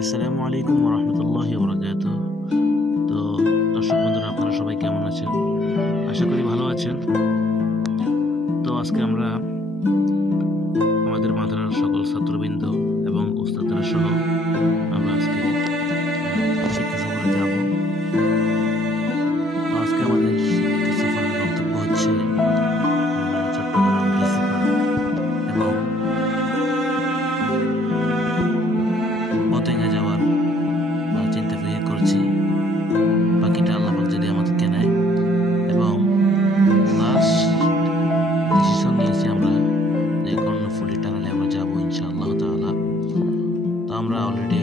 আসসালামু আলাইকুম ওরহমতুল্লাহি ওবরাকাতুহ। তো দর্শক বন্ধুরা, আপনারা সবাই কেমন আছেন? আশা করি ভালো আছেন। তো আজকে আমরা আমাদের মাদ্রাসার সকল ছাত্রবৃন্দ এবং উস্তাদরা সহ আমরা আজকে শিক্ষা সফরে যাব। তো আজকে আমাদের শিক্ষা সফরের গন্তব্য হচ্ছে চট্টগ্রাম ডিসি পার্ক এবং পতেঙ্গা যাওয়ার চিন্তা ফিকির করছি। বাকিটা আল্লাহ পাক যদি আমাদেরকে নেয়। এবং লাস্ট ডিসিশন নিয়েছি আমরা যে কর্ণফুলী টানেলে আমরা যাবো ইনশাআল্লাহ তাআলা। তো আমরা অলরেডি